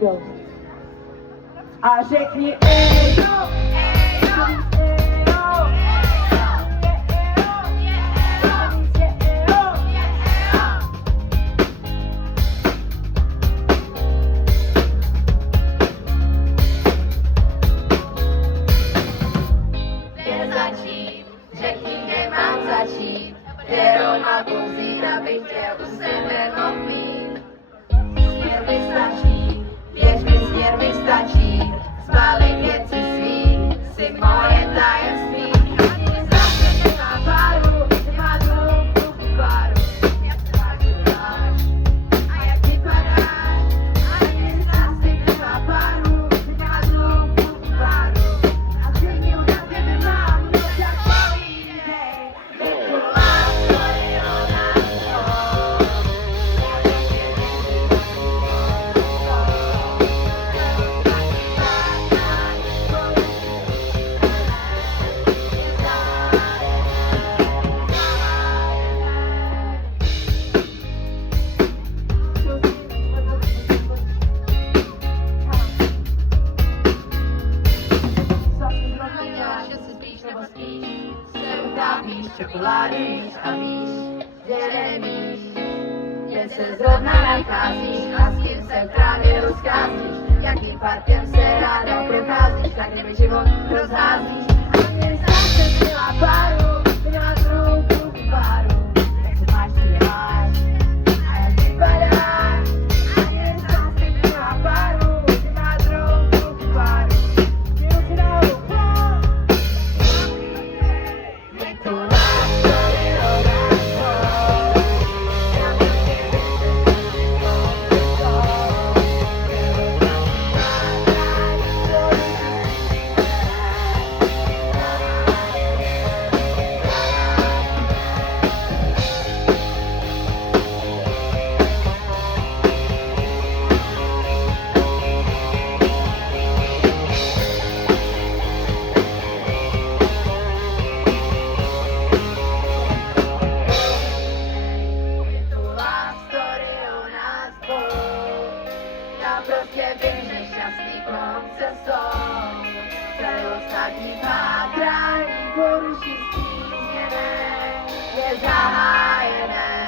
go. A řekni ejo, řekni, kde mám začít, kterou má pouzíra bych chtěl u sebe mohl mít. Směr mi stačí, věř mi, směr mi stačí, zbalit věci svý, si moje tajemství. Zase nemá páru, nemá druhou páru, jak se máš a jak vypadáš. Ani zase nemá páru, nemá druhou páru, a stejně na tebe mám, no tak povídej. Čokoládu jíš a víš, že nevíš, kde se zrovna nacházíš a s kým se právě rozcházíš, jakým parkem se ráda procházíš, tak kdyby život rozházíš. A mě zase měla páru, měla druhou páru, jak se máš, co děláš a jak vypadáš. A mě zase měla páru, měla druhou páru, měl si novou páru. Je to prostě vím, že šťastný konce jsou. Celostátní pátrání poruší stízněné, je zahájené.